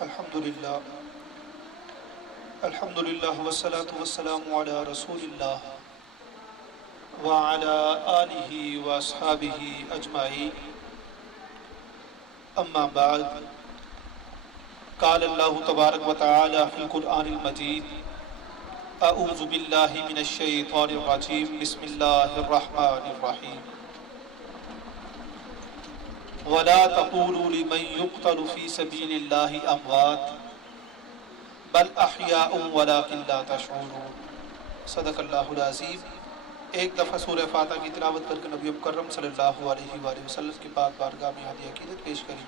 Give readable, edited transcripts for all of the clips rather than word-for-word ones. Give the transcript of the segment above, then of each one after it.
الحمدللہ والصلاة والسلام علی رسول اللہ وعلی آلہ واصحابہ اجمعین، اما بعد، قال اللہ تبارک و تعالی فی القرآن المجید: اعوذ باللہ من الشیطان الرجیم، بسم اللہ الرحمن الرحیم، وَلَا تَقُولُوا لِمَنْ يُقْتَلُ فِي سَبِيلِ اللَّهِ أَمْوَاتٌ بل احیاء ولکن لا تشعرون۔ صدق اللہ العظیم۔ ایک دفعہ سورہ فاتحہ کی تلاوت کر کے نبی مکرم صلی اللہ علیہ وآلہ وسلم کی پاک بارگاہ میں ہدیہ عقیدت پیش کریں۔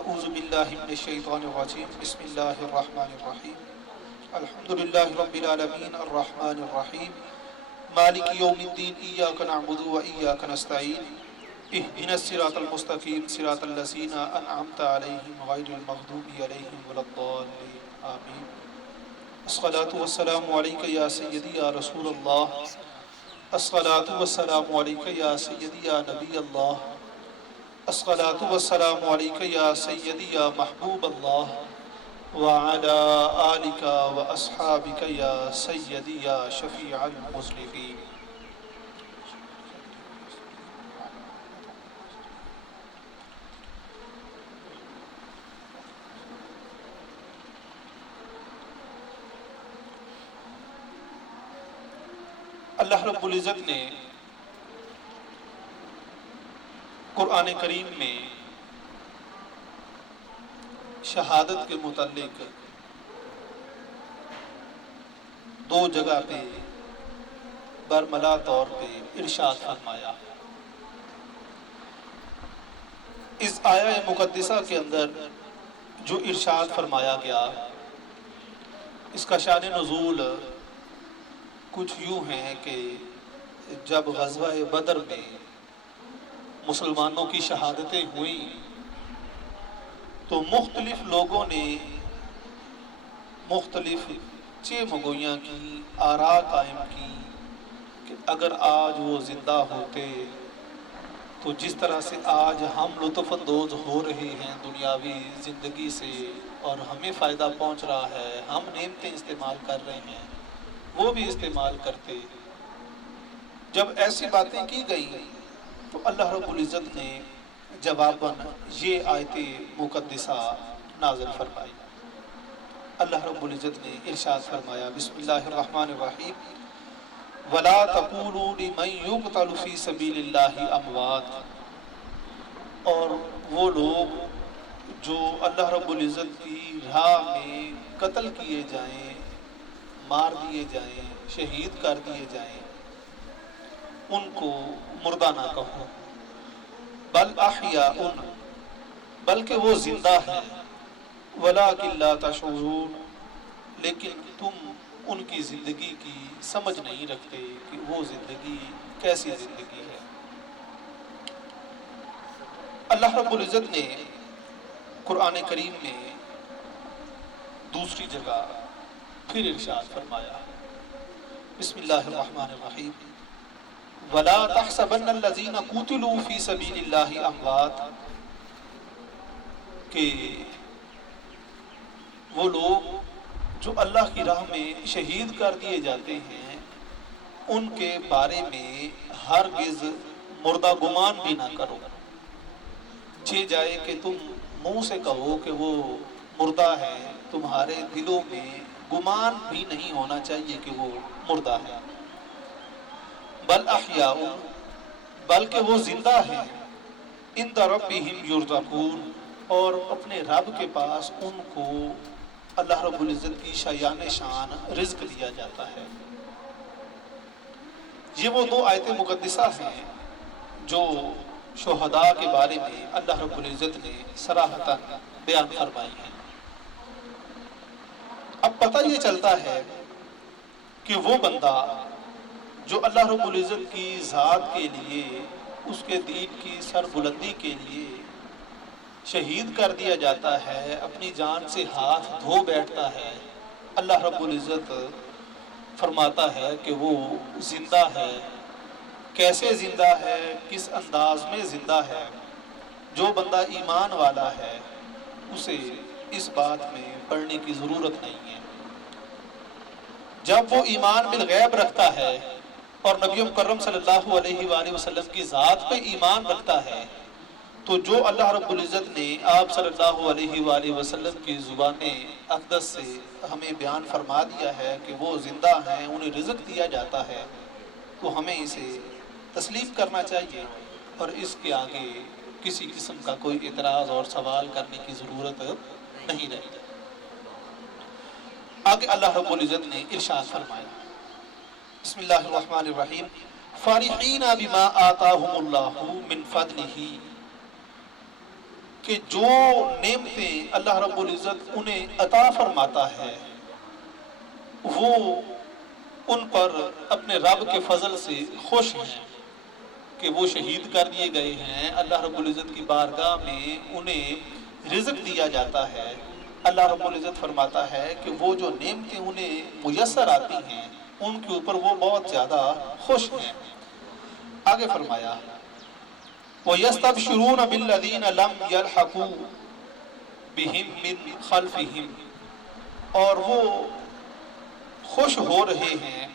اعوذ باللہ من الشیطان الرجیم، بسم اللہ الرحمن الرحیم، الحمدللہ رب العالمین الرحمن الرحیم، مالک یوم الدین، ایاک نعبد و ایاک نستعین، اہدنا الصراط المستقیم صراط الذین انعمت علیہم غیر المغضوب علیہم ولا الضالین، آمین۔ الصلاة والسلام علیکہ یا سیدی یا رسول اللہ، الصلاة والسلام علیکہ یا سیدی یا نبی اللہ، الصلاة والسلام علیکہ یا سیدی یا محبوب اللہ، وعلی آلک و اصحابک یا سیدی یا شفیع المذنبین۔ اللہ رب العزت نے قرآن کریم میں شہادت کے متعلق دو جگہ پہ برملا طور پہ ارشاد فرمایا۔ اس آیہ مقدسہ کے اندر جو ارشاد فرمایا گیا، اس کا شان نزول کچھ یوں ہے کہ جب غزوہ بدر میں مسلمانوں کی شہادتیں ہوئیں تو مختلف لوگوں نے مختلف چیمگوئیاں کی، آراء قائم کی کہ اگر آج وہ زندہ ہوتے تو جس طرح سے آج ہم لطف اندوز ہو رہے ہیں دنیاوی زندگی سے اور ہمیں فائدہ پہنچ رہا ہے، ہم نعمتیں استعمال کر رہے ہیں، وہ بھی استعمال کرتے۔ جب ایسی باتیں کی گئیں تو اللہ رب العزت نے جواباً یہ آیت مقدسہ نازل فرمائی۔ اللہ رب العزت نے ارشاد فرمایا، بسم اللہ الرحمن الرحیم، وَلَا تَقُولُوا لِمَنْ يُقْتَلُ فِي سَبِيلِ اللَّهِ أَمْوَاتٌ، اور وہ لوگ جو اللہ رب العزت کی راہ میں قتل کیے جائیں، مار دیے جائیں، شہید کر دیے جائیں، ان کو مردہ نہ کہو، بل احیاء، بلکہ وہ زندہ ہیں، ولکن لا تشعرون، لیکن تم ان کی زندگی کی سمجھ نہیں رکھتے کہ وہ زندگی کیسی زندگی ہے۔ اللہ رب العزت نے قرآن کریم میں دوسری جگہ پھر ارشاد فرمایا، بسم اللہ الرحمن الرحیم، وَلَا تَحْسَبَنَّ الَّذِينَ قُتِلُوا فِي سَبِيلِ اللَّهِ أَمْوَاتٌ، کہ وہ لوگ جو اللہ کی راہ میں شہید کر دیے جاتے ہیں ان کے بارے میں ہرگز مردہ گمان بھی نہ کرو، چہ جائے کہ تم منہ سے کہو کہ وہ مردہ ہے، تمہارے دلوں میں گمان بھی نہیں ہونا چاہیے کہ وہ مردہ ہے۔ بل احیاء، بلکہ وہ زندہ ہیں، عند ربہم یرزقون، اور اپنے رب کے پاس ان کو اللہ رب العزت کی شایان شان رزق دیا جاتا ہے۔ یہ وہ دو آیت مقدسہ ہیں جو شہداء کے بارے میں اللہ رب العزت نے صراحتاً بیان فرمائی ہیں۔ اب پتہ یہ چلتا ہے کہ وہ بندہ جو اللہ رب العزت کی ذات کے لیے، اس کے دین کی سربلندی کے لیے شہید کر دیا جاتا ہے، اپنی جان سے ہاتھ دھو بیٹھتا ہے، اللہ رب العزت فرماتا ہے کہ وہ زندہ ہے۔ کیسے زندہ ہے، کس انداز میں زندہ ہے؟ جو بندہ ایمان والا ہے اسے اس بات میں پڑھنے کی ضرورت نہیں ہے۔ جب وہ ایمان بالغیب رکھتا ہے اور نبی مکرم صلی اللہ علیہ وآلہ وسلم کی ذات پہ ایمان رکھتا ہے، تو جو اللہ رب العزت نے آپ صلی اللہ علیہ وآلہ وسلم کی زبان اقدس سے ہمیں بیان فرما دیا ہے کہ وہ زندہ ہیں، انہیں رزق دیا جاتا ہے، تو ہمیں اسے تسلیم کرنا چاہیے اور اس کے آگے کسی قسم کا کوئی اعتراض اور سوال کرنے کی ضرورت نہیں رہی۔ آگے اللہ رب العزت نے ارشاد فرمایا، بسم اللہ الرحمن الرحیم، فارحین بما آتاہم اللہ من فضلہ، کہ جو نعمتیں اللہ رب العزت انہیں عطا فرماتا ہے وہ ان پر اپنے رب کے فضل سے خوش ہیں کہ وہ شہید کر دیے گئے ہیں، اللہ رب العزت کی بارگاہ میں انہیں رزق دیا جاتا ہے۔ اللہ رب العزت فرماتا ہے کہ وہ جو نعمتیں انہیں میسر آتی ہیں ان کے اوپر وہ بہت زیادہ خوش ہیں۔ آگے فرمایا، وَيَسْتَبْشِرُونَ بِالَّذِينَ لَمْ يَلْحَقُوا بِهِمْ مِنْ خَلْفِهِمْ، اور وہ خوش ہو رہے ہیں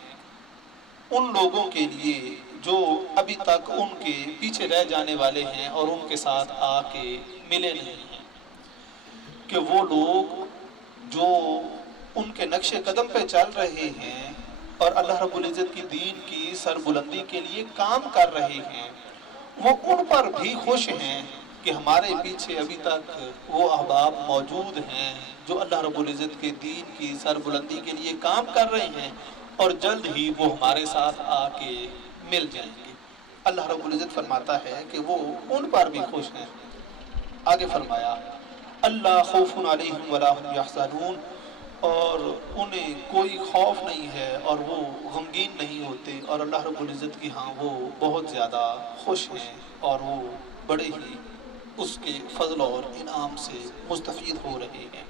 ان لوگوں کے لیے جو ابھی تک ان کے پیچھے رہ جانے والے ہیں اور ان کے ساتھ آ کے ملے نہیں ہیں، کہ وہ لوگ جو ان کے نقش قدم پہ چل رہے ہیں اور اللہ رب العزت کی دین کی سربلندی کے لیے کام کر رہے ہیں، وہ ان پر بھی خوش ہیں کہ ہمارے پیچھے ابھی تک وہ احباب موجود ہیں جو اللہ رب العزت کے دین کی سربلندی کے لیے کام کر رہے ہیں اور جلد ہی وہ ہمارے ساتھ آ کے مل جائیں گے۔ اللہ رب العزت فرماتا ہے کہ وہ ان پر بھی خوش ہیں۔ آگے فرمایا، اللہ خوف علیہم ولا هم یحزنون، اور انہیں کوئی خوف نہیں ہے اور وہ غمگین نہیں ہوتے، اور اللہ رب العزت کی ہاں وہ بہت زیادہ خوش ہیں اور وہ بڑے ہی اس کے فضل اور انعام سے مستفید ہو رہے ہیں۔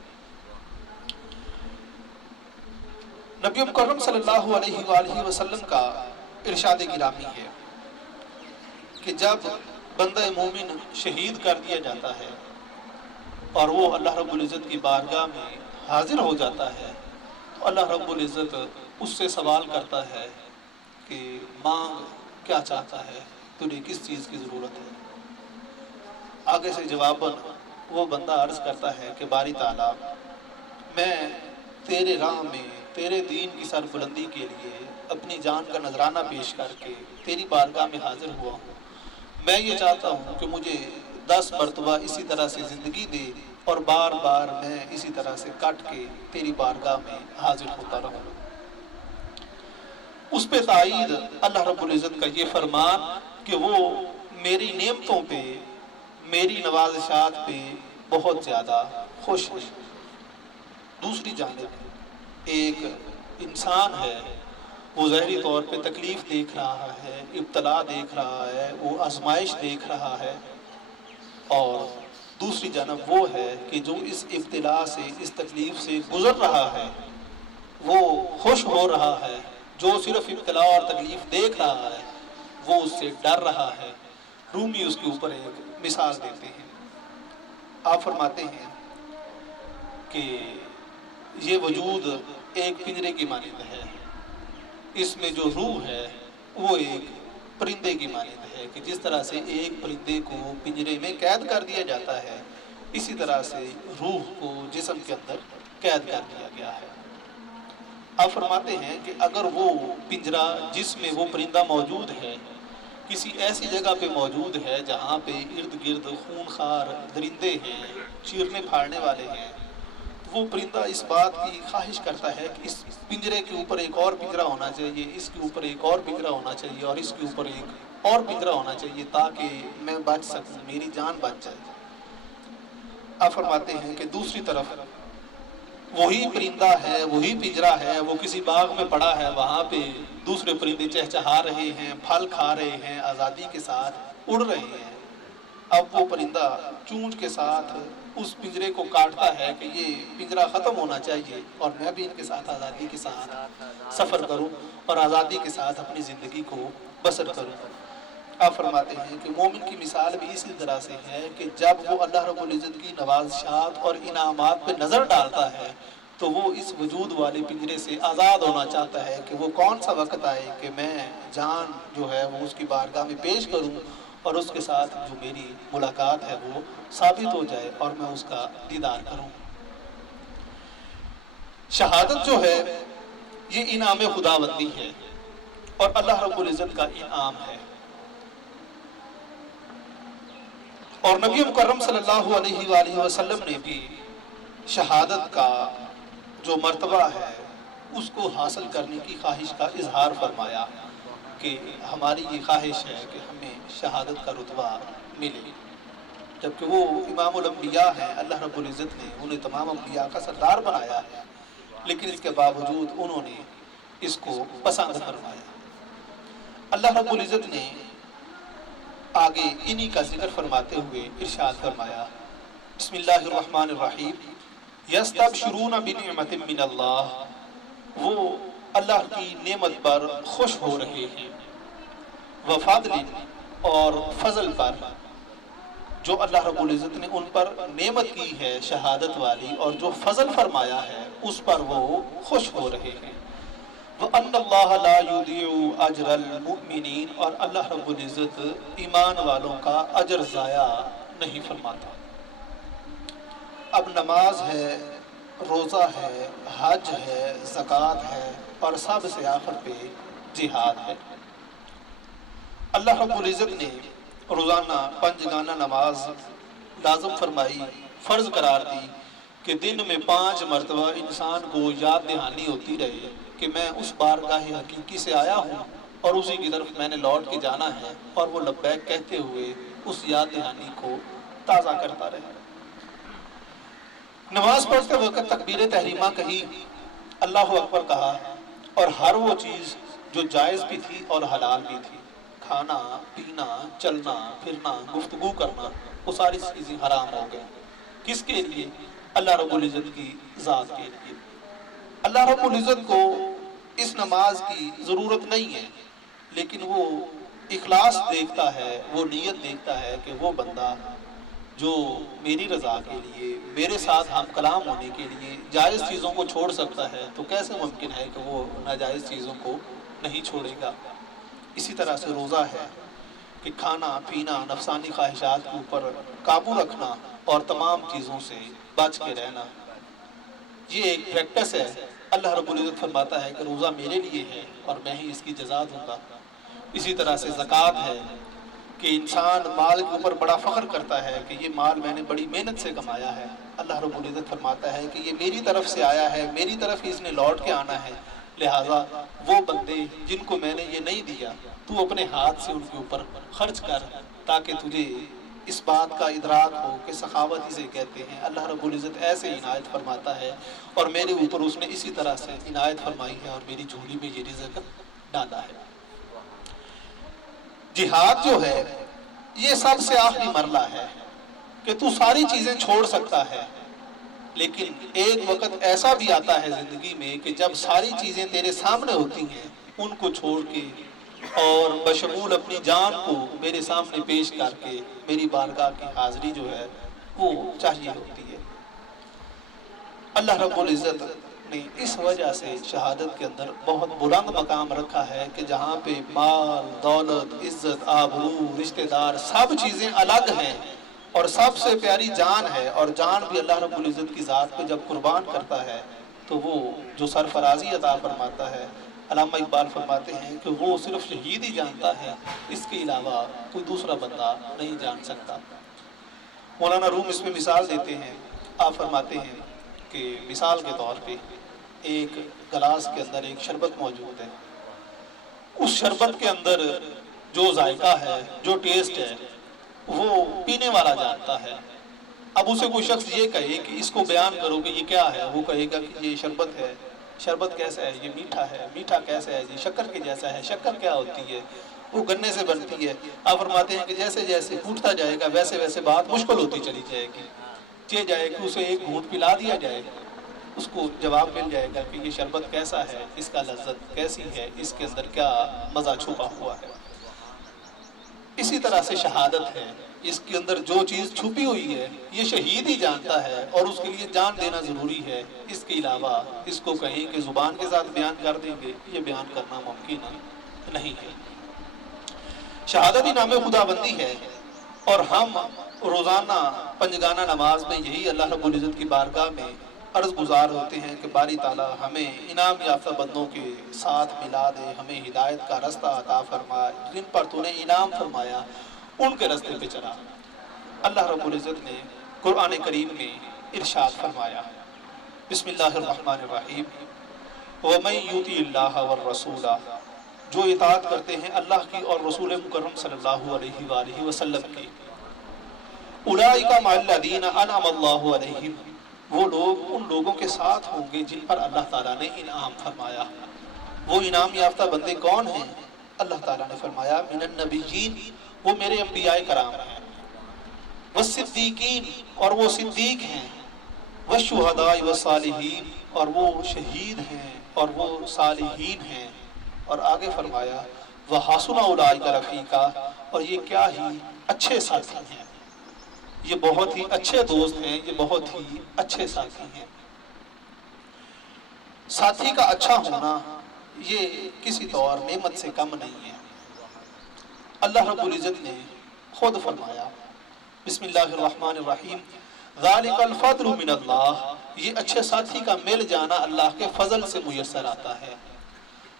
نبی مکرم صلی اللہ علیہ وآلہ وسلم کا ارشاد گرامی ہے کہ جب بندہ مومن شہید کر دیا جاتا ہے اور وہ اللہ رب العزت کی بارگاہ میں حاضر ہو جاتا ہے تو اللہ رب العزت اس سے سوال کرتا ہے کہ مانگ کیا چاہتا ہے، تجھے کس چیز کی ضرورت ہے؟ آگے سے جواباً وہ بندہ عرض کرتا ہے کہ باری تعالیٰ، میں تیرے راہ میں تیرے دین کی سربلندی کے لیے اپنی جان کا نذرانہ پیش کر کے تیری بارگاہ میں حاضر ہوا ہوں، میں یہ چاہتا ہوں کہ مجھے 10 مرتبہ اسی طرح سے زندگی دے اور بار بار میں اسی طرح سے کٹ کے تیری بارگاہ میں حاضر ہوتا رہوں۔ اس پہ تائید اللہ رب العزت کا یہ فرمان کہ وہ میری نعمتوں پہ، میری نوازشات پہ بہت زیادہ خوش ہیں۔ دوسری جانب ایک انسان ہے، وہ ظاہری طور پہ تکلیف دیکھ رہا ہے، ابتلا دیکھ رہا ہے، وہ آزمائش دیکھ رہا ہے، اور دوسری جانب وہ ہے کہ جو اس ابتلا سے، اس تکلیف سے گزر رہا ہے وہ خوش ہو رہا ہے، جو صرف ابتلا اور تکلیف دیکھ رہا ہے وہ اس سے ڈر رہا ہے۔ رومی اس کے اوپر ایک مثال دیتے ہیں، آپ فرماتے ہیں کہ یہ وجود ایک پنجرے کی مانند ہے، اس میں جو روح ہے وہ ایک پرندے کی مانند ہے، کہ جس طرح سے ایک پرندے کو پنجرے میں قید کر دیا جاتا ہے اسی طرح سے روح کو جسم کے اندر قید کر دیا گیا ہے۔ آپ فرماتے ہیں کہ اگر وہ پنجرا جس میں وہ پرندہ موجود ہے کسی ایسی جگہ پہ موجود ہے جہاں پہ ارد گرد خونخوار درندے ہیں، چیرنے پھاڑنے والے ہیں، وہ پرندہ اس بات کی خواہش کرتا ہے کہ اس پنجرے کے اوپر ایک اور پنجرا ہونا چاہیے، اس کے اوپر ایک اور پنجرا ہونا چاہیے، اور اس کے اوپر ایک اور پنجرا ہونا چاہیے تاکہ میں بچ سکوں، میری جان بچ جائے۔ آپ فرماتے ہیں کہ دوسری طرف وہی پرندہ ہے، وہی پنجرا ہے، وہ کسی باغ میں پڑا ہے، وہاں پہ دوسرے پرندے چہچہا رہے ہیں، پھل کھا رہے ہیں، آزادی کے ساتھ اڑ رہے ہیں۔ اب وہ پرندہ چونچ کے ساتھ اس پنجرے کو کاٹتا ہے کہ یہ پنجرا ختم ہونا چاہیے اور میں بھی ان کے ساتھ آزادی کے ساتھ سفر کروں اور آزادی کے ساتھ اپنی زندگی کو بسر کروں۔ آپ فرماتے ہیں کہ مومن کی مثال بھی اسی طرح سے ہے کہ جب وہ اللہ رب العزت کی نوازشات اور انعامات پہ نظر ڈالتا ہے تو وہ اس وجود والے پنجرے سے آزاد ہونا چاہتا ہے کہ وہ کون سا وقت آئے کہ میں جان جو ہے وہ اس کی بارگاہ میں پیش کروں اور اس کے ساتھ جو میری ملاقات ہے وہ ثابت ہو جائے اور میں اس کا دیدار کروں۔ شہادت جو ہے یہ انعام خداوندی ہے اور اللہ رب العزت کا انعام ہے، اور نبی مکرم صلی اللہ علیہ وآلہ وسلم نے بھی شہادت کا جو مرتبہ ہے اس کو حاصل کرنے کی خواہش کا اظہار فرمایا کہ ہماری یہ خواہش ہے کہ ہمیں شہادت کا رتبہ ملے، جبکہ وہ امام الانبیاء ہیں، اللہ رب العزت نے انہیں تمام انبیاء کا سردار بنایا ہے، لیکن اس کے باوجود انہوں نے اس کو پسند فرمایا۔ اللہ رب العزت نے آگے انہی کا ذکر فرماتے ہوئے ارشاد فرمایا، بسم اللہ الرحمن الرحیم، یستبشرون بنعمت من اللہ، وہ اللہ کی نعمت پر خوش ہو رہے ہیں، وفضل، اور فضل پر جو اللہ رب العزت نے ان پر نعمت کی ہے شہادت والی، اور جو فضل فرمایا ہے اس پر وہ خوش ہو رہے ہیں۔ وَأَنَّ اللَّهَ لَا يُضِيعُ أَجْرَ الْمُؤْمِنِينَ، اور اللہ رب العزت ایمان والوں کا اجر ضائع نہیں فرماتا۔ اب نماز ہے، روزہ ہے، حج ہے، زکوٰۃ ہے، اور سب سے آخر پہ جہاد ہے۔ اللہ رب العزت نے روزانہ پنجگانہ نماز لازم فرمائی، فرض قرار دی کہ دن میں 5 مرتبہ انسان کو یاد دہانی ہوتی رہے کہ میں اس بارگاہ حقیقی سے آیا ہوں اور اسی کی طرف میں نے لوٹ کے جانا ہے، اور وہ لبیک کہتے ہوئے اس یاد دہانی کو تازہ کرتا رہے۔ نماز پڑھتے وقت تکبیر تحریمہ کہی، اللہ اکبر کہا، اور ہر وہ چیز جو جائز بھی تھی اور حلال بھی تھی، کھانا پینا، چلنا پھرنا، گفتگو کرنا، وہ ساری چیزیں حرام ہو گئیں۔ کس کے لیے؟ اللہ رب العزت کی ذات کے لیے۔ اللہ رب العزت کو اس نماز کی ضرورت نہیں ہے، لیکن وہ اخلاص دیکھتا ہے، وہ نیت دیکھتا ہے کہ وہ بندہ جو میری رضا کے لیے، میرے ساتھ ہم کلام ہونے کے لیے جائز چیزوں کو چھوڑ سکتا ہے، تو کیسے ممکن ہے کہ وہ ناجائز چیزوں کو نہیں چھوڑے گا۔ اسی طرح سے روزہ ہے کہ کھانا پینا، نفسانی خواہشات کے اوپر قابو رکھنا اور تمام چیزوں سے بچ کے رہنا، یہ ایک پریکٹس ہے۔ اللہ رب العزت فرماتا ہے کہ روزہ میرے لیے ہے اور میں ہی اس کی جزا دوں گا۔ اسی طرح سے زکوٰۃ ہے کہ انسان مال کے اوپر بڑا فخر کرتا ہے کہ یہ مال میں نے بڑی محنت سے کمایا ہے۔ اللہ رب العزت فرماتا ہے کہ یہ میری طرف سے آیا ہے، میری طرف ہی اس نے لوٹ کے آنا ہے، لہٰذا وہ بندے جن کو میں نے یہ نہیں دیا تو اپنے ہاتھ سے ان کے اوپر خرچ کر، تاکہ تجھے اس بات کا ادراک ہو کہ سخاوت اسے کہتے ہیں۔ اللہ رب العزت ایسے عنایت فرماتا ہے، اور میرے اوپر اس نے اسی طرح سے عنایت فرمائی ہے اور میری جھولی میں یہ رزق ڈالا ہے۔ جہاد جو ہے یہ سب سے آخری مرحلہ ہے کہ تو ساری چیزیں چھوڑ سکتا ہے، لیکن ایک وقت ایسا بھی آتا ہے زندگی میں کہ جب ساری چیزیں تیرے سامنے ہوتی ہیں، ان کو چھوڑ کے اور بشمول اپنی جان کو میرے سامنے پیش کر کے میری بارگاہ کی حاضری جو ہے وہ چاہیے ہوتی ہے۔ اللہ رب العزت نے اس وجہ سے شہادت کے اندر بہت بلند مقام رکھا ہے کہ جہاں پہ مال، دولت، عزت، آبرو، رشتہ دار سب چیزیں الگ ہیں، اور سب سے پیاری جان ہے، اور جان بھی اللہ رب العزت کی ذات پہ جب قربان کرتا ہے تو وہ جو سرفرازی عطا فرماتا ہے، علامہ اقبال فرماتے ہیں کہ وہ صرف شہید ہی جانتا ہے، اس کے علاوہ کوئی دوسرا بندہ نہیں جان سکتا۔ مولانا روم اس میں مثال دیتے ہیں، آپ فرماتے ہیں کہ مثال کے طور پہ ایک گلاس کے اندر ایک شربت موجود ہے، اس شربت کے اندر جو ذائقہ ہے، جو ٹیسٹ ہے، وہ پینے والا جانتا ہے۔ اب اسے کوئی شخص یہ کہے کہ اس کو بیان کرو کہ یہ کیا ہے، وہ کہے گا کہ یہ شربت ہے۔ شربت کیسا ہے؟ یہ میٹھا ہے۔ میٹھا کیسا ہے؟ یہ شکر کے جیسا ہے۔ شکر کیا ہوتی ہے؟ وہ گنے سے بنتی ہے۔ آپ فرماتے ہیں کہ جیسے جیسے پھوٹتا جائے گا ویسے ویسے بات مشکل ہوتی چلی جائے گی، چاہے جائے کہ اسے ایک گھونٹ پلا دیا جائے، اس کو جواب مل جائے گا کہ یہ شربت کیسا ہے، اس کا لذت کیسی ہے، اس کے اندر کیا مزہ چھپا ہوا ہے۔ اسی طرح سے شہادت ہے، اس کے اندر جو چیز چھپی ہوئی ہے یہ شہید ہی جانتا ہے اور اس کے لیے جان دینا ضروری ہے۔ اس کے علاوہ اس کو کہیں کہ زبان کے ساتھ بیان کر دیں گے، یہ بیان کرنا ممکن نہیں ہے۔ شہادت ہی نام خدا بندی ہے، اور ہم روزانہ پنجگانہ نماز میں یہی اللہ رب العزت کی بارگاہ میں عرض گزار ہوتے ہیں کہ باری تعالیٰ ہمیں انعام یافتہ بندوں کے ساتھ ملا دے، ہمیں ہدایت کا رستہ عطا فرما، جن پر تو نے انعام فرمایا ان کے رستے پہ چلا۔ اللہ رب العزت نے قرآن کریم میں ارشاد فرمایا، بسم اللہ الرحمن الرحیم، وَمَن يُطِعِ اللَّهَ وَالرَّسُولَ، جو اطاعت کرتے ہیں اللہ کی اور رسول مکرم صلی اللہ علیہ وآلہ وسلم کی، اولئک مع الذین انعم اللہ علیہم، وہ لوگ ان لوگوں کے ساتھ ہوں گے جن پر اللہ تعالیٰ نے انعام فرمایا۔ وہ انعام یافتہ بندے کون ہیں؟ اللہ تعالیٰ نے فرمایا من النبیین، وہ میرے انبیاء کرام ہیں، والصدیقین، اور وہ صدیق ہیں، والشہداء والصالحین، اور وہ شہید ہیں اور وہ صالحین ہیں، اور آگے فرمایا وَحَسُنَ أُولَٰئِكَ رَفِیقًا، اور یہ کیا ہی اچھے ساتھی ہیں، یہ بہت ہی اچھے دوست ہیں، یہ بہت ہی اچھے ساتھی ہیں۔ ساتھی کا اچھا ہونا یہ کسی طور نعمت سے کم نہیں ہے۔ اللہ رب العزت نے خود فرمایا، بسم اللہ الرحمن الرحیم، ذَلِكَ الْفَضْلُ مِنَ اللَّهِ، یہ اچھے ساتھی کا مل جانا اللہ کے فضل سے میسر آتا ہے۔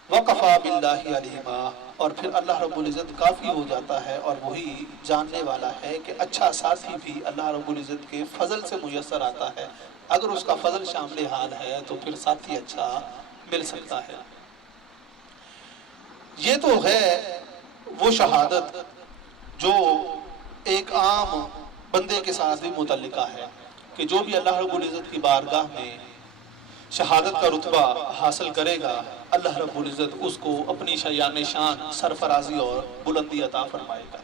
وَقَفَى بِاللَّهِ عَلِيمًا، اور پھر اللہ رب العزت کافی ہو جاتا ہے اور وہی جاننے والا ہے کہ اچھا ساتھی بھی اللہ رب العزت کے فضل سے میسر آتا ہے۔ اگر اس کا فضل شامل حال ہے تو پھر ساتھی اچھا مل سکتا ہے۔ یہ تو ہے وہ شہادت جو ایک عام بندے کے ساتھ بھی متعلقہ ہے کہ جو بھی اللہ رب العزت کی بارگاہ میں شہادت کا رتبہ حاصل کرے گا، اللہ رب العزت اس کو اپنی شایان شان سرفرازی اور بلندی عطا فرمائے گا۔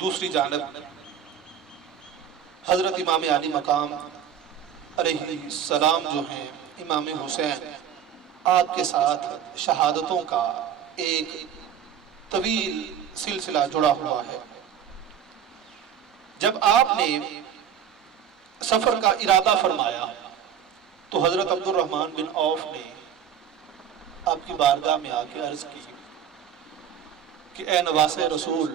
دوسری جانب حضرت امام علی مقام علیہ السلام جو ہیں، امام حسین، آپ کے ساتھ شہادتوں کا ایک طویل سلسلہ جڑا ہوا ہے۔ جب آپ نے سفر کا ارادہ فرمایا تو حضرت عبد الرحمن بن عوف نے آپ کی بارگاہ میں آ کے عرض کی کہ اے نواس رسول،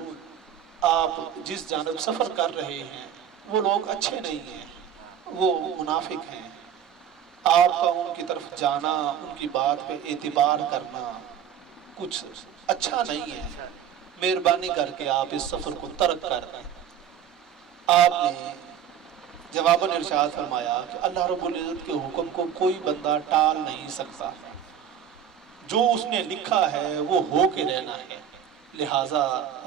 آپ جس جانب سفر کر رہے ہیں وہ لوگ اچھے نہیں ہیں، وہ منافق ہیں، آپ کا ان کی طرف جانا، ان کی بات پہ اعتبار کرنا کچھ اچھا نہیں ہے، مہربانی کر کے آپ اس سفر کو ترک کر دیں۔ آپ نے جواباً ارشاد فرمایا کہ اللہ رب العزت کے حکم کو کوئی بندہ ٹال نہیں سکتا، جو اس نے لکھا ہے وہ ہو کے رہنا ہے، لہٰذا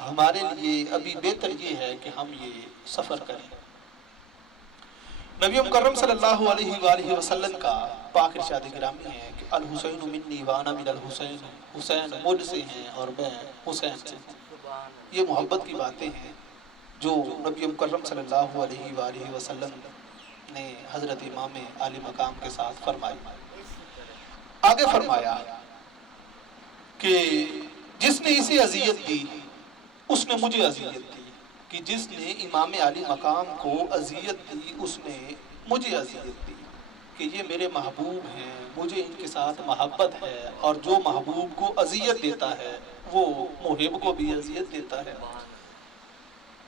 ہمارے لیے ابھی بہتر یہ ہے کہ ہم یہ سفر کریں۔ نبی مکرم صلی اللہ علیہ وآلہ وسلم کا پاک ارشاد گرامی ہے کہ الحسین منی وانا من الحسین، حسین مجھ سے ہیں اور میں حسین سے ہوں۔ یہ محبت کی باتیں ہیں جو نبی مکرم صلی اللہ علیہ وآلہ وسلم نے حضرت امام علی مقام کے ساتھ فرمائی۔ آگے فرمایا کہ جس نے اسے اذیت دی اس نے مجھے اذیت دی، کہ جس نے امام علی مقام کو اذیت دی اس نے مجھے اذیت دی، کہ یہ میرے محبوب ہیں، مجھے ان کے ساتھ محبت ہے، اور جو محبوب کو اذیت دیتا ہے وہ محب کو بھی اذیت دیتا ہے۔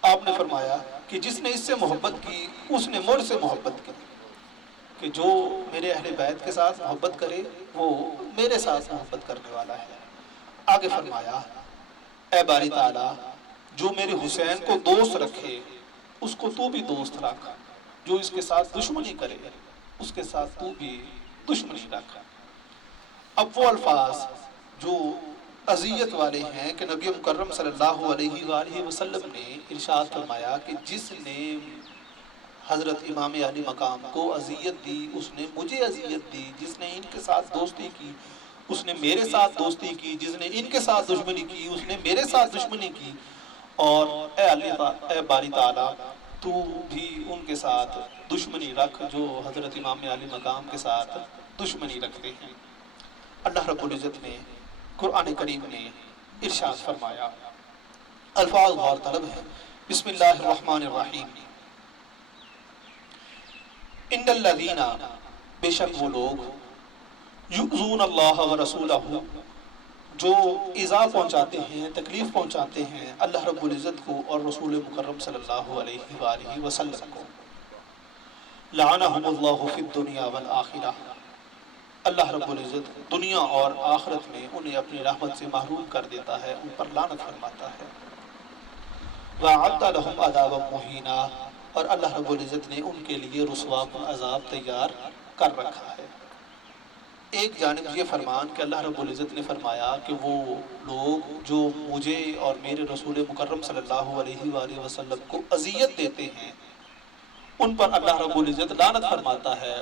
آپ نے فرمایا کہ جس نے اس سے محبت کی اس نے مجھ سے محبت کی، کہ جو میرے اہل بیت کے ساتھ محبت کرے وہ میرے ساتھ محبت کرنے والا ہے۔ آگے فرمایا اے باری تعالیٰ، جو میرے حسین کو دوست رکھے اس کو تو بھی دوست رکھ، جو اس کے ساتھ دشمنی کرے اس کے ساتھ تو بھی دشمنی رکھ۔ اب وہ الفاظ جو اذیت والے ہیں کہ نبی مکرم صلی اللہ علیہ وآلہ وسلم نے ارشاد فرمایا کہ جس نے حضرت امام علی مقام کو اذیت دی اس نے مجھے اذیت دی، جس نے ان کے ساتھ دوستی کی اس نے میرے ساتھ دوستی کی، جس نے ان کے ساتھ دشمنی کی اس نے میرے ساتھ دشمنی کی، اور اے باری تعالیٰ تو بھی ان کے ساتھ دشمنی رکھ جو حضرت امام علی مقام کے ساتھ دشمنی رکھتے ہیں۔ اللہ رب العزت نے قرآن کریم نے ارشاد فرمایا الفاظ غور طلب ہیں۔ بسم اللہ الرحمن الرحیم۔ ان الذین، بے شک وہ لوگ، یؤذون اللہ ورسولہ، جو ایذا پہنچاتے ہیں، تکلیف پہنچاتے ہیں اللہ رب العزت کو اور رسول مکرم صلی اللہ علیہ وآلہ وسلم کو، لعنہم اللہ فی الدنیا والآخرہ، اللہ رب العزت دنیا اور آخرت میں انہیں اپنی رحمت سے محروم کر دیتا ہے، ان پر لعنت فرماتا ہے۔ وَأَعَدَّ لَهُمْ عَذَابًا مُهِينًا، اور اللہ رب العزت نے ان کے لیے رسوا کن عذاب تیار کر رکھا ہے۔ ایک جانب یہ فرمان کہ اللہ رب العزت نے فرمایا کہ وہ لوگ جو مجھے اور میرے رسول مکرم صلی اللہ علیہ وآلہ وسلم کو اذیت دیتے ہیں ان پر اللہ رب العزت لعنت فرماتا ہے،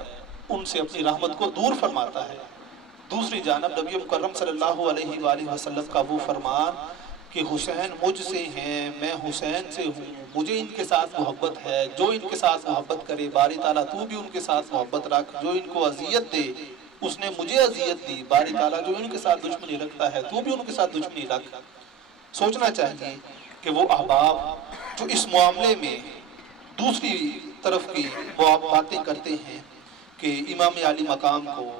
ان سے اپنی رحمت کو دور فرماتا ہے۔ دوسری جانب نبی مکرم صلی اللہ علیہ وآلہ وسلم کا وہ فرمان کہ حسین مجھ سے ہیں، میں حسین سے ہوں، مجھے ان کے ساتھ محبت ہے، جو ان کے ساتھ محبت کرے باری تعالیٰ تو بھی ان کے ساتھ محبت رکھ، جو ان کو اذیت دے اس نے مجھے اذیت دی، باری تعالیٰ جو ان کے ساتھ دشمنی رکھتا ہے تو بھی ان کے ساتھ دشمنی رکھ۔ سوچنا چاہیے کہ وہ احباب جو اس معاملے میں دوسری طرف کی باتیں کرتے ہیں کہ امام عالی مقام کو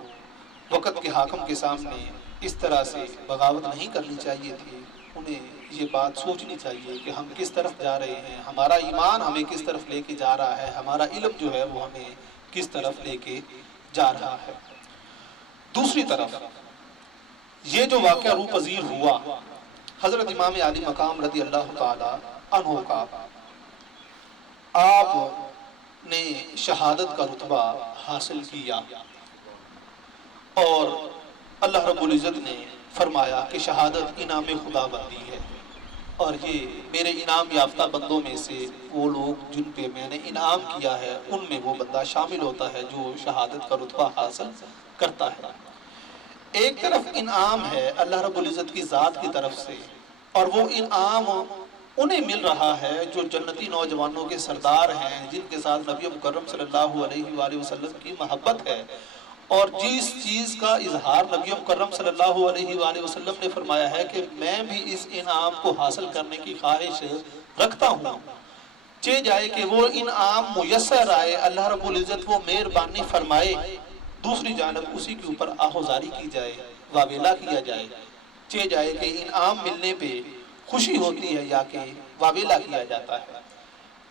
وقت کے حاکم کے سامنے اس طرح سے بغاوت نہیں کرنی چاہیے تھی، انہیں یہ بات سوچنی چاہیے کہ ہم کس طرف جا رہے ہیں، ہمارا ایمان ہمیں کس طرف لے کے جا رہا ہے، ہمارا علم جو ہے وہ ہمیں کس طرف لے کے جا رہا ہے۔ دوسری طرف یہ جو واقعہ روح پذیر ہوا حضرت امام عالی مقام رضی اللہ تعالی عنہ کا، آپ نے شہادت کا رتبہ حاصل کیا اور اللہ رب العزت نے فرمایا کہ شہادت انعام خدا بندی ہے، اور یہ میرے انعام یافتہ بندوں میں سے وہ لوگ جن پہ میں نے انعام کیا ہے ان میں وہ بندہ شامل ہوتا ہے جو شہادت کا رتبہ حاصل کرتا ہے۔ ایک طرف انعام ہے اللہ رب العزت کی ذات کی طرف سے، اور وہ انعام انہیں مل رہا ہے جو جنتی نوجوانوں کے سردار ہیں، جن کے ساتھ نبی مکرم صلی اللہ علیہ وآلہ وسلم کی محبت ہے، اور جس چیز کا اظہار نبی مکرم صلی اللہ علیہ وآلہ وسلم نے فرمایا ہے کہ میں بھی اس انعام کو حاصل کرنے کی خواہش رکھتا ہوں، چاہے جائے کہ وہ انعام میسر آئے، اللہ رب العزت وہ مہربانی فرمائے، دوسری جانب اسی کے اوپر آہوزاری کی جائے، واویلا کیا جائے، چاہے جائے کہ انعام ملنے پہ خوشی ہوتی ہے یا کہ واویلا کیا جاتا ہے۔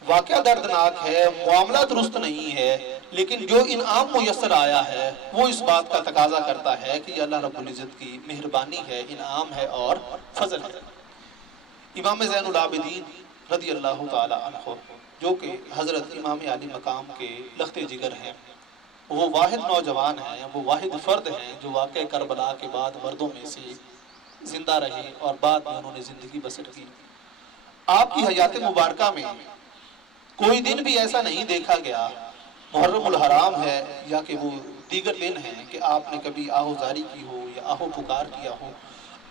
واقعہ دردناک ہے، معاملہ درست نہیں ہے، لیکن جو انعام میسر آیا ہے وہ اس بات کا تقاضا کرتا ہے کہ یہ اللہ رب العزت کی مہربانی ہے، انعام ہے اور فضل ہے۔ امام زین العابدین رضی اللہ تعالی عنہ جو کہ حضرت امام عالی مقام کے لخت جگر ہیں، وہ واحد نوجوان ہیں، وہ واحد فرد ہیں جو واقع کربلا کے بعد مردوں میں سے زندہ رہے اور بعد میں انہوں نے زندگی بسر کی۔ آپ کی حیات مبارکہ میں کوئی دن بھی ایسا نہیں دیکھا گیا، محرم الحرام ہے یا کہ وہ دیگر دن ہیں، کہ آپ نے کبھی آہوزاری کی ہو یا آہو پکار کیا ہو۔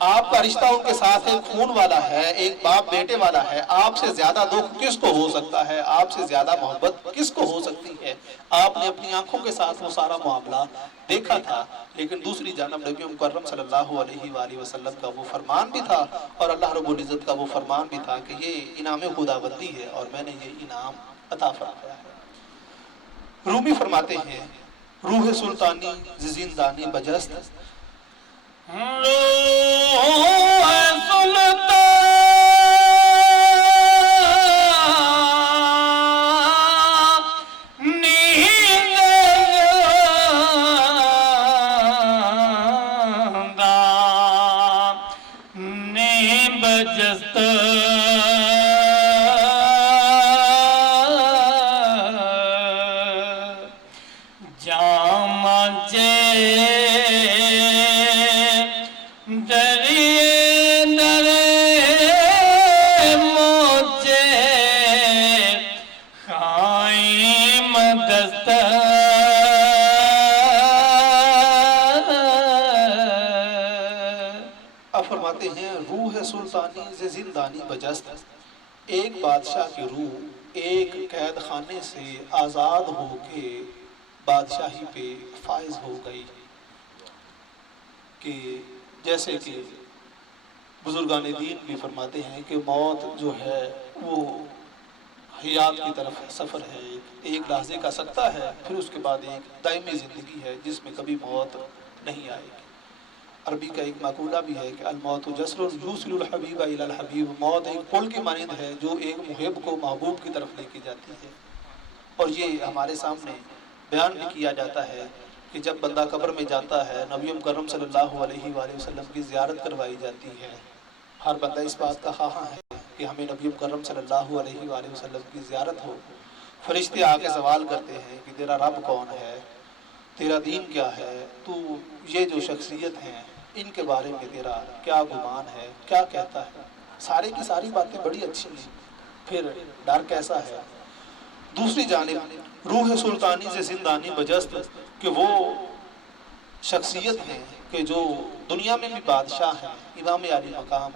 آپ کا رشتہ ان کے ساتھ ایک خون والا ہے، ایک باپ بیٹے والا ہے، آپ سے زیادہ دکھ کس کو ہو سکتا ہے، آپ سے زیادہ محبت کس کو ہو سکتی ہے۔ آپ نے اپنی آنکھوں کے ساتھ وہ سارا معاملہ دیکھا تھا، لیکن دوسری جانب نبی مکرم صلی اللہ علیہ وآلہ وسلم کا وہ فرمان بھی تھا اور اللہ رب العزت کا وہ فرمان بھی تھا کہ یہ انعام خداوندی ہے اور میں نے یہ انعام عطا فرمایا ہے۔ رومی فرماتے ہیں روح سلطانی زندانی بجست، فرماتے ہیں روح سلطانی سے زندانی بجست، ایک بادشاہ کی روح ایک قید خانے سے آزاد ہو کے بادشاہی پہ فائز ہو گئی، کہ جیسے کہ بزرگان دین بھی فرماتے ہیں کہ موت جو ہے وہ حیات کی طرف سفر ہے، ایک لحظے کا سکتہ ہے، پھر اس کے بعد ایک دائمی زندگی ہے جس میں کبھی موت نہیں آئے گی۔ عربی کا ایک مقولہ بھی ہے کہ الموت جسر یوصل الحبیب الی الحبیب، موت ایک پل کی مانند ہے جو ایک محب کو محبوب کی طرف لے کے جاتی ہے۔ اور یہ ہمارے سامنے بیان بھی کیا جاتا ہے کہ جب بندہ قبر میں جاتا ہے، نبی مکرم صلی اللہ علیہ وآلہ وسلم کی زیارت کروائی جاتی ہے۔ ہر بندہ اس بات کا خواہاں ہے کہ ہمیں نبی مکرم صلی اللہ علیہ وآلہ وسلم کی زیارت ہو۔ فرشتے آ کے سوال کرتے ہیں کہ تیرا رب کون ہے، تیرا دین کیا ہے، تو یہ جو شخصیت ہیں ان کے بارے میں تیرا کیا گمان ہے، کیا کہتا ہے۔ سارے کی ساری باتیں بڑی اچھی ہیں، پھر ڈر کیسا ہے۔ دوسری جانب روح سلطانی سے زندانی بجست کہ وہ شخصیت ہیں کہ جو دنیا میں بھی بادشاہ ہیں، امام عالی مقام،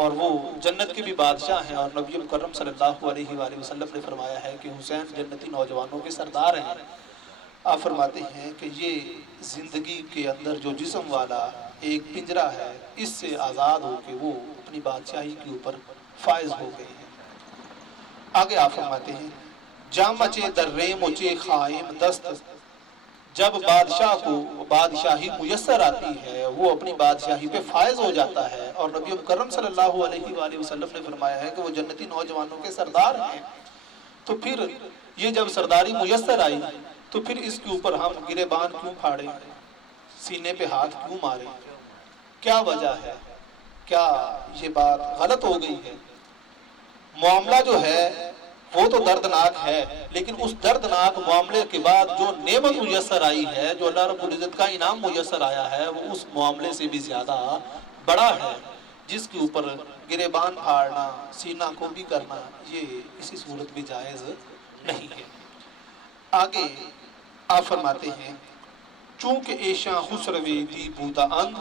اور وہ جنت کے بھی بادشاہ ہیں، اور نبی مکرم صلی اللہ علیہ وآلہ وسلم نے فرمایا ہے کہ حسین جنتی نوجوانوں کے سردار ہیں۔ آپ فرماتے ہیں کہ یہ زندگی کے اندر جو جسم والا ایک پنجرہ ہے، اس سے آزاد ہو کے وہ اپنی بادشاہی کے اوپر فائز ہو گئے ہیں۔ آگے آپ فرماتے ہیں جامچے درے مچے خائم دست، جب بادشاہ کو بادشاہی میسر آتی ہے وہ اپنی بادشاہی پہ فائز ہو جاتا ہے، اور نبی مکرم صلی اللہ علیہ وآلہ وسلم نے فرمایا ہے کہ وہ جنتی نوجوانوں کے سردار ہیں۔ تو پھر یہ جب سرداری میسر آئی تو پھر اس کے اوپر ہم گریبان کیوں پھاڑیں، سینے پہ ہاتھ کیوں ماریں، کیا وجہ ہے، کیا یہ بات غلط ہو گئی ہے؟ معاملہ جو ہے وہ تو دردناک ہے، لیکن اس دردناک معاملے کے بعد جو نعمت میسر آئی ہے، جو اللہ رب العزت کا انعام میسر آیا ہے، وہ اس معاملے سے بھی زیادہ بڑا ہے، جس کے اوپر گریبان پھاڑنا، سینہ کو بھی کرنا یہ کسی صورت بھی جائز نہیں ہے۔ آگے آپ فرماتے ہیں چونکہ ایشاں خسروی دی بودا اند،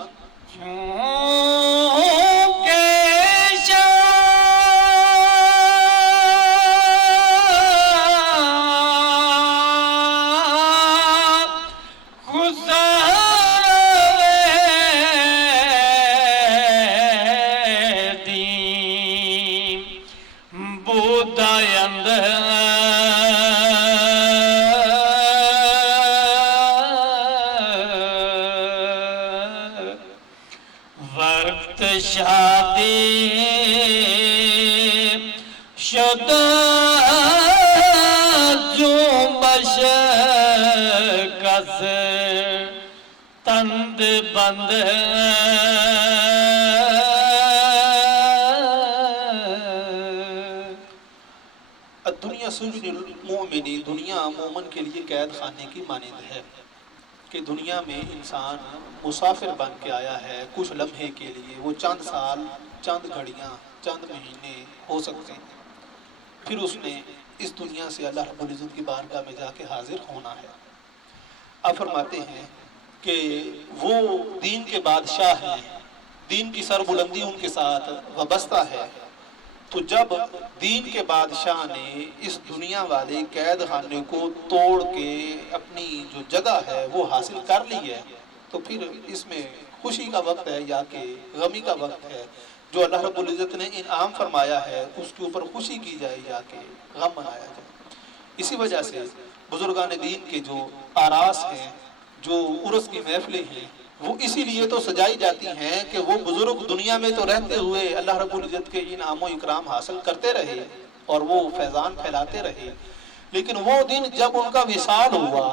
وقت شادی شدہ جو بشکس تند بند، الدنیا سجن المؤمنی، دنیا مومن کے لیے قید خانے کی مانند ہے کہ دنیا میں انسان مسافر بن کے آیا ہے کچھ لمحے کے لیے، وہ چند سال، چند گھڑیاں، چند مہینے ہو سکتے ہیں، پھر اس نے اس دنیا سے اللہ رب العزت کی بارگاہ میں جا کے حاضر ہونا ہے۔ آپ فرماتے ہیں کہ وہ دین کے بادشاہ ہیں، دین کی سربلندی ان کے ساتھ وابستہ ہے، تو جب دین کے بادشاہ نے اس دنیا والے قید خانے کو توڑ کے اپنی جو جگہ ہے وہ حاصل کر لی ہے، تو پھر اس میں خوشی کا وقت ہے یا کہ غمی کا وقت ہے؟ جو اللہ رب العزت نے انعام فرمایا ہے اس کے اوپر خوشی کی جائے یا کہ غم منایا جائے۔ اسی وجہ سے بزرگان دین کے جو آراس ہیں، جو عرس کی محفلیں ہیں، وہ اسی لیے تو سجائی جاتی ہیں کہ وہ بزرگ دنیا میں تو رہتے ہوئے اللہ رب العزت کے انعام و اکرام حاصل کرتے رہے اور وہ فیضان پھیلاتے رہے، لیکن وہ دن جب ان کا وصال ہوا،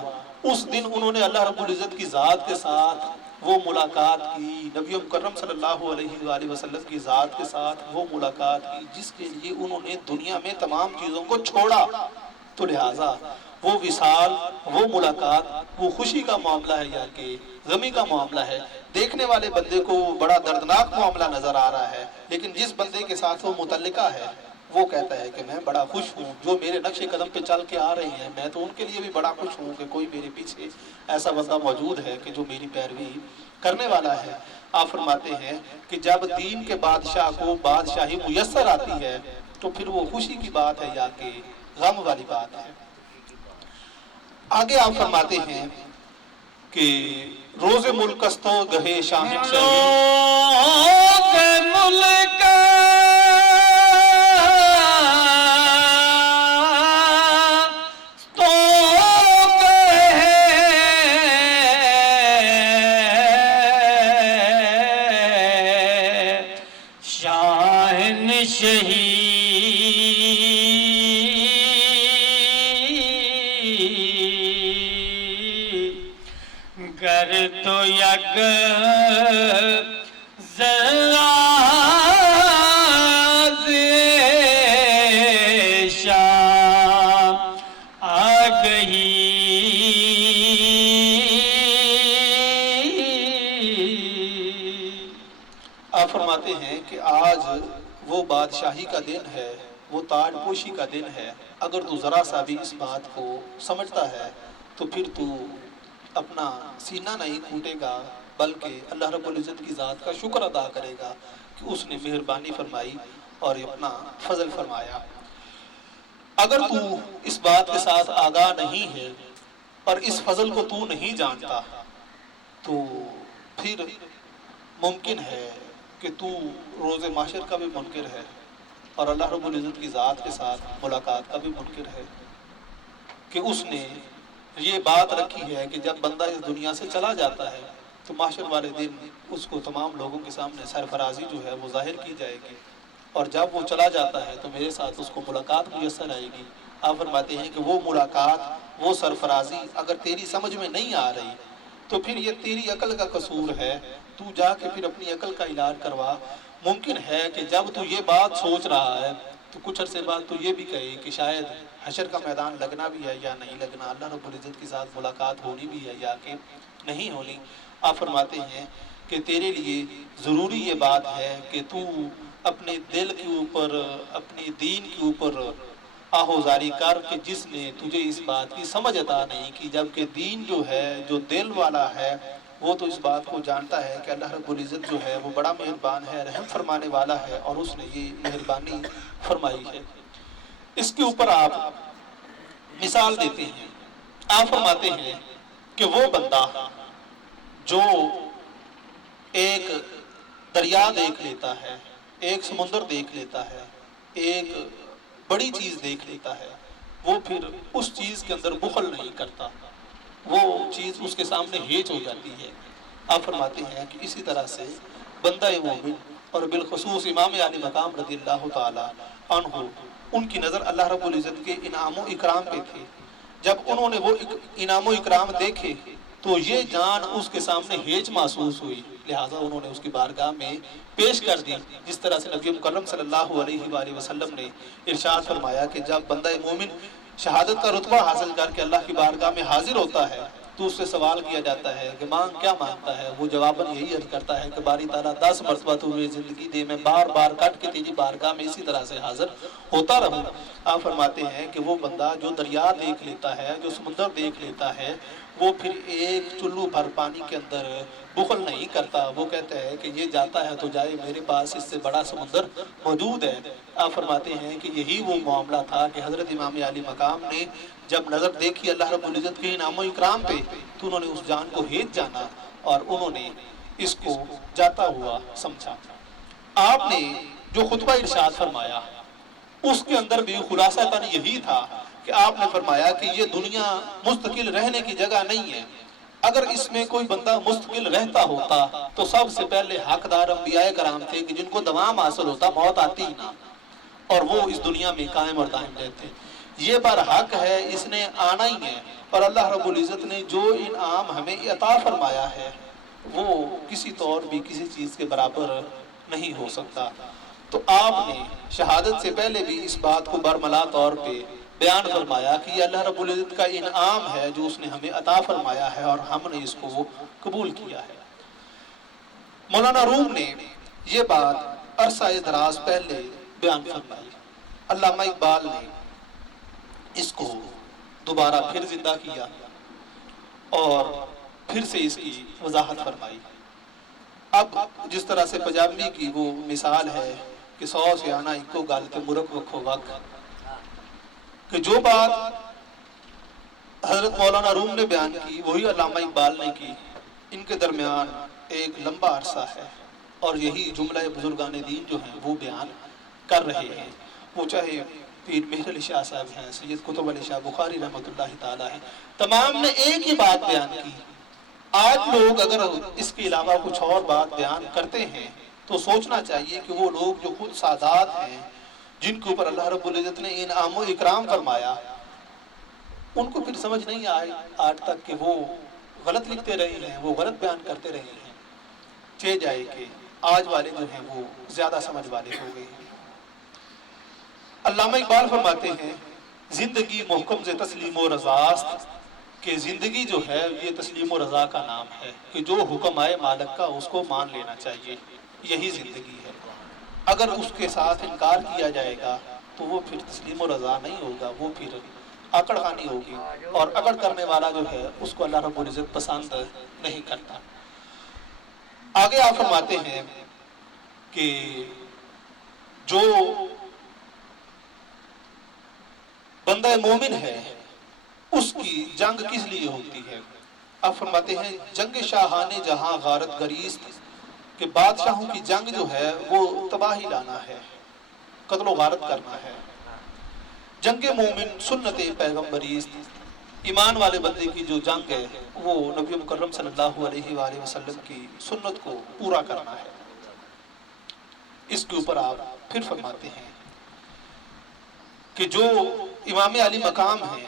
اس دن انہوں نے اللہ رب العزت کی ذات کے ساتھ وہ ملاقات کی، نبی مکرم صلی اللہ علیہ وآلہ وسلم کی ذات کے ساتھ وہ ملاقات کی جس کے لیے انہوں نے دنیا میں تمام چیزوں کو چھوڑا۔ تو لہٰذا وہ وصال، وہ ملاقات، وہ خوشی کا معاملہ ہے یا کہ غمی کا معاملہ ہے، دیکھنے والے بندے کو بڑا دردناک معاملہ نظر آ رہا ہے، لیکن جس بندے کے ساتھ وہ متعلقہ ہے وہ کہتا ہے کہ میں بڑا خوش ہوں، جو میرے نقش قدم پہ چل کے آ رہے ہیں میں تو ان کے لیے بھی بڑا خوش ہوں کہ کوئی میرے پیچھے ایسا بندہ موجود ہے کہ جو میری پیروی کرنے والا ہے۔ آپ فرماتے ہیں کہ جب دین کے بادشاہ کو بادشاہی میسر آتی ہے تو پھر وہ خوشی کی بات ہے یا کہ غم والی بات ہے۔ آگے آپ فرماتے ہیں کہ روز ملکستوں گہے شاہد شاہد کے ملک تو شاہن شہید گر تو یک زراز شام آ گئی آپ فرماتے ہیں کہ آج وہ بادشاہی کا دن ہے، وہ تاج پوشی کا دن ہے، اگر تو ذرا سا بھی اس بات کو سمجھتا ہے تو پھر تو اپنا سینہ نہیں پھوٹے گا، بلکہ اللہ رب العزت کی ذات کا شکر ادا کرے گا کہ اس نے مہربانی فرمائی اور اپنا فضل فرمایا۔ اگر تو اس بات کے ساتھ آگاہ نہیں ہے اور اس فضل کو تو نہیں جانتا تو پھر ممکن ہے کہ تو روز محشر کا بھی منکر ہے اور اللہ رب العزت کی ذات کے ساتھ ملاقات کا بھی منکر ہے کہ اس نے یہ بات رکھی ہے کہ جب بندہ اس دنیا سے چلا جاتا ہے تو محشر والے دن اس کو تمام لوگوں کے سامنے سرفرازی جو ہے وہ ظاہر کی جائے گی، اور جب وہ چلا جاتا ہے تو میرے ساتھ اس کو ملاقات میسر آئے گی۔ آپ فرماتے ہیں کہ وہ ملاقات، وہ سرفرازی اگر تیری سمجھ میں نہیں آ رہی تو پھر یہ تیری عقل کا قصور ہے، تو جا کے پھر اپنی عقل کا علاج کروا۔ ممکن ہے کہ جب تو یہ بات سوچ رہا ہے تو کچھ عرصے بعد تو یہ بھی کہے کہ شاید حشر کا میدان لگنا بھی ہے یا نہیں لگنا، اللہ رب العزت کے ساتھ ملاقات ہونی بھی ہے یا کہ نہیں ہونی۔ آپ فرماتے ہیں کہ تیرے لیے ضروری یہ بات ہے کہ تو اپنے دل کے اوپر، اپنی دین کے اوپر آہوزاری کر کہ جس نے تجھے اس بات کی سمجھ عطا نہیں کی، جبکہ دین جو ہے، جو دل والا ہے، وہ تو اس بات کو جانتا ہے کہ اللہ رب العزت جو ہے وہ بڑا مہربان ہے، رحم فرمانے والا ہے، اور اس نے یہ مہربانی فرمائی ہے۔ اس کے اوپر آپ مثال دیتے ہیں، آپ فرماتے ہیں کہ وہ بندہ جو ایک دریا دیکھ لیتا ہے، ایک سمندر دیکھ لیتا ہے، ایک بڑی چیز دیکھ لیتا ہے، وہ پھر اس چیز کے اندر بخل نہیں کرتا، وہ چیز اس کے سامنے ہیچ ہو جاتی ہے۔ آپ فرماتے ہیں کہ اسی طرح سے بندہ مومن اور بالخصوص امام علی مقام رضی اللہ تعالی عنہ، ان کی نظر اللہ رب العزت کے انعام و اکرام پہ تھے۔ جب انہوں نے وہ انعام و اکرام دیکھے تو یہ جان اس کے سامنے ہیچ محسوس ہوئی، لہٰذا انہوں نے اس کی بارگاہ میں پیش کر دی، جس طرح سے نبی مکرم صلی اللہ علیہ وآلہ وسلم نے ارشاد فرمایا کہ جب بندہ مومن شہادت کا رتبہ حاصل کر کے اللہ کی بارگاہ میں حاضر ہوتا ہے تو اس سے سوال کیا جاتا ہے کہ مانگ کیا مانگتا ہے، وہ جواباً یہی عرض کرتا ہے کہ باری تعالیٰ 10 مرتبہ تو مجھے زندگی دے، میں بار بار کٹ کے تیری بارگاہ میں اسی طرح سے حاضر ہوتا رہوں۔ آپ فرماتے ہیں کہ وہ بندہ جو دریا دیکھ لیتا ہے، جو سمندر دیکھ لیتا ہے، وہ پھر ایک چلو بھر پانی کے اندر بخل نہیں کرتا، وہ کہتا ہے کہ یہ جاتا ہے تو جائے، میرے پاس اس سے بڑا سمندر موجود ہے۔ آپ فرماتے ہیں کہ یہی وہ معاملہ تھا کہ حضرت امام علی مقام نے جب نظر دیکھی اللہ رب العزت کے انعام و اکرام پہ تو انہوں نے اس جان کو ہیچ جانا اور انہوں نے اس کو جاتا ہوا سمجھا۔ آپ نے جو خطبہ ارشاد فرمایا اس کے اندر بھی خلاصہ تن یہی تھا کہ آپ نے فرمایا کہ یہ دنیا مستقل رہنے کی جگہ نہیں ہے، اگر اس میں کوئی بندہ مستقل رہتا ہوتا تو سب سے پہلے حقدار انبیاء کرام تھے کہ جن کو دوام حاصل ہوتا، موت آتی ہی نہ، اور وہ اس دنیا میں قائم اور دائم رہتے۔ یہ برحق ہے، اس نے آنا ہی ہے، اور اللہ رب العزت نے جو انعام ہمیں عطا فرمایا ہے وہ کسی طور بھی کسی چیز کے برابر نہیں ہو سکتا۔ تو آپ نے شہادت سے پہلے بھی اس بات کو برملا طور پہ بیان فرمایا کہ یہ اللہ رب العزت کا انعام ہے جو اس نے ہمیں عطا فرمایا ہے اور ہم نے اس کو قبول کیا ہے۔ مولانا روم نے یہ بات عرصہ دراز پہلے بیان فرمائی، علامہ اقبال نے اس کو دوبارہ پھر زندہ کیا اور پھر سے اس کی وضاحت فرمائی۔ اب جس طرح سے پنجابی کی وہ مثال ہے کہ 100 سے آنا ایک گل تے مرک وکھو وقت، کہ جو بات حضرت مولانا روم نے بیان کی وہی علامہ اقبال نے کی، ان کے درمیان ایک لمبا عرصہ ہے اور یہی جملہ بزرگان دین جو ہیں وہ بیان کر رہے ہیں، وہ چاہے پیر مہر علی شاہ صاحب ہیں، سید قطب علی شاہ بخاری رحمۃ اللہ تعالیٰ ہیں، تمام نے ایک ہی بات بیان کی۔ آج لوگ اگر اس کے علاوہ کچھ اور بات بیان کرتے ہیں تو سوچنا چاہیے کہ وہ لوگ جو خود سادات ہیں، جن کے اوپر اللہ رب العزت نے انعام و اکرام فرمایا، ان کو پھر سمجھ نہیں آئے آج تک کہ وہ غلط لکھتے رہے ہیں، وہ غلط بیان کرتے رہے ہیں، چہ جائے کہ آج والے جو ہیں وہ زیادہ سمجھ والے ہو گئے ہیں۔ علامہ اقبال فرماتے ہیں زندگی محکم سے تسلیم و رضاست، کہ زندگی جو ہے یہ تسلیم و رضا کا نام ہے، کہ جو حکم آئے مالک کا اس کو مان لینا چاہیے، یہی زندگی ہے۔ اگر اس کے ساتھ انکار کیا جائے گا تو وہ پھر تسلیم و رضا نہیں ہوگا، وہ پھر آکڑ خانی ہوگی، اور اکڑ کرنے والا جو ہے اس کو اللہ رب العزت پسند نہیں کرتا۔ آگے آپ فرماتے ہیں کہ جو بندہ مومن ہے اس کی جنگ کس لیے ہوتی ہے؟ آپ فرماتے ہیں جنگ شاہان جہاں غارت گریست، کہ بادشاہوں کی جنگ جو ہے وہ تباہی لانا ہے، قتل و غارت کرنا ہے۔ جنگ مومن سنت پیغمبریست، ایمان والے بندے کی جو جنگ ہے وہ نبی مکرم صلی اللہ علیہ وآلہ وسلم کی سنت کو پورا کرنا ہے۔ اس کے اوپر آپ پھر فرماتے ہیں کہ جو امام علی مقام ہیں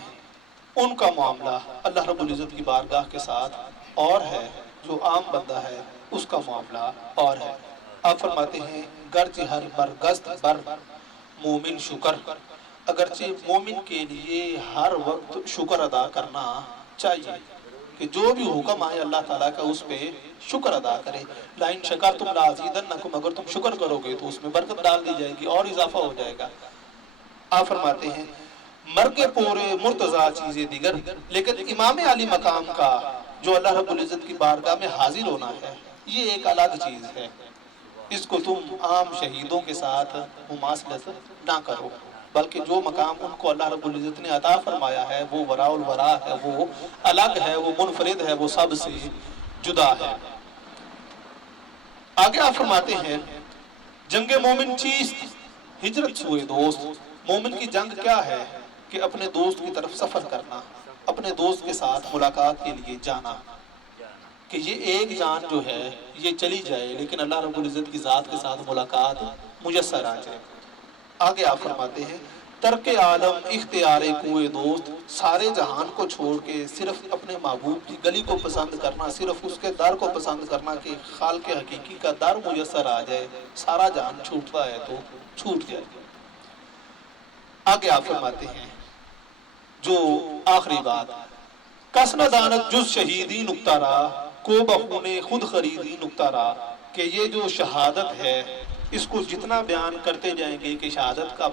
ان کا معاملہ اللہ رب العزت کی بارگاہ کے ساتھ اور ہے، جو عام بندہ ہے اس کا معاملہ اور ہے۔ آپ فرماتے ہیں گرچہ ہر برگست بر مومن شکر، اگرچہ مومن کے لیے ہر وقت شکر ادا کرنا چاہیے، کہ جو بھی حکم آئے اللہ تعالیٰ کا اس پہ شکر ادا کرے۔ لَإِن شَكَرْتُمْ لَأَزِيدَنَّكُمْ، اگر تم شکر کرو گے تو اس میں برکت ڈال دی جائے گی اور اضافہ ہو جائے گا۔ آپ فرماتے ہیں مرگ پورے مرتضیٰ چیزیں دیگر، لیکن امام علی مقام کا جو اللہ رب العزت کی بارگاہ میں حاضر ہونا ہے یہ ایک الگ چیز ہے، اس کو تم عام شہیدوں کے ساتھ مماثلت نہ کرو، بلکہ جو مقام ان کو اللہ رب العزت نے عطا فرمایا ہے وہ وراء الورا ہے، وہ الگ ہے، وہ منفرد ہے، وہ سب سے جدا ہے۔ آگے آپ فرماتے ہیں جنگ مومن چیست ہجرت سوئے دوست، مومن کی جنگ کیا ہے؟ کہ اپنے دوست کی طرف سفر کرنا، اپنے دوست کے ساتھ ملاقات کے لیے جانا، کہ یہ ایک جان جو ہے یہ چلی جائے لیکن اللہ رب العزت کی ذات کے ساتھ ملاقات میسر آ جائے۔ آگے آپ فرماتے ہیں ترک عالم اختیار کوئے دوست، سارے جہان کو چھوڑ کے صرف اپنے محبوب کی گلی کو پسند کرنا، صرف اس کے در کو پسند کرنا کہ خالق حقیقی کا در میسر آ جائے، سارا جہان چھوٹتا ہے تو چھوٹ جائے۔ آگے آپ فرماتے ہیں جو آخری بات کس نہ دانت جز شہیدی نکتہ را، کو بخون خود خریدی نکتہ را، کہ یہ جو شہادت ہے اس کو جتنا بیان کرتے جائیں گے کہ شہادت کا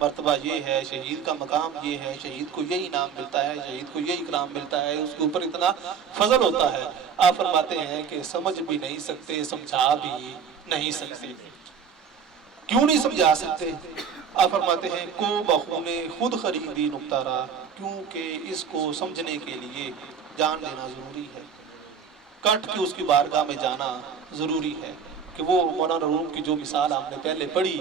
مرتبہ یہ ہے، شہید کا مقام یہ ہے، شہید کو یہ انعام ملتا ہے، شہید کو یہ اکرام ملتا ہے، اس کے اوپر اتنا فضل ہوتا ہے، آپ فرماتے ہیں کہ سمجھ بھی نہیں سکتے، سمجھا بھی نہیں سکتے۔ کیوں نہیں سمجھا سکتے؟ آپ فرماتے ہیں کو بخون خود خریدی نکتہ را، کیونکہ اس کو سمجھنے کے لیے جان لینا ضروری ہے، کٹ کے اس کی بارگاہ میں جانا ضروری ہے۔ کہ وہ مولانا روم کی جو مثال آپ نے پہلے پڑھی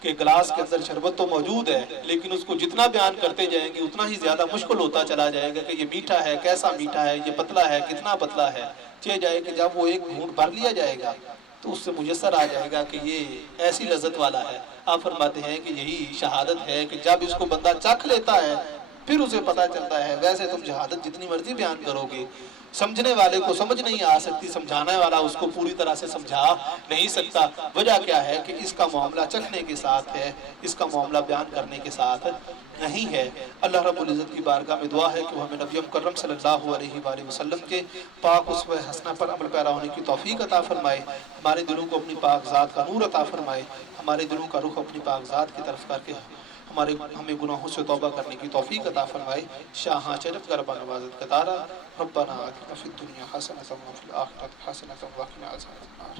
کہ گلاس کے اندر شربت تو موجود ہے لیکن اس کو جتنا بیان کرتے جائیں گے اتنا ہی زیادہ مشکل ہوتا چلا جائے گا کہ یہ میٹھا ہے، کیسا میٹھا ہے، یہ پتلا ہے، کتنا پتلا ہے، چہ جائے کہ جب وہ ایک گھونٹ بھر لیا جائے گا تو اس سے میسر آ جائے گا کہ یہ ایسی لذت والا ہے۔ آپ فرماتے ہیں کہ یہی شہادت ہے کہ جب اس کو بندہ چکھ لیتا ہے پھر اسے پتا چلتا ہے۔ ویسے تم شہادت جتنی مرضی بیان کرو گے سمجھنے والے کو سمجھ نہیں آ سکتی، سمجھانے والا اس کو پوری طرح سے سمجھا نہیں سکتا۔ وجہ کیا ہے کہ اس کا معاملہ چکھنے کے ساتھ ہے، اس کا معاملہ بیان کرنے کے ساتھ نہیں ہے۔ اللہ رب العزت کی بارگاہ میں دعا ہے کہ وہ ہمیں نبی مکرم صلی اللہ علیہ وآلہ وسلم کے پاک اسوہ حسنہ پر عمل پیرا ہونے کی توفیق عطا فرمائے، ہمارے دلوں کو اپنی پاک ذات کا نور عطا فرمائے، ہمارے دلوں کا رخ اپنی پاک ذات کی طرف کر کے ہمیں گناہوں سے توبہ کرنے کی توفیق عطا فرمائے۔ شاہاں چرف گربہ نوازت قطارہ ربنا آتنا فی الدنیا حسنۃ وفی الآخرۃ حسنۃ وقنا عذاب النار۔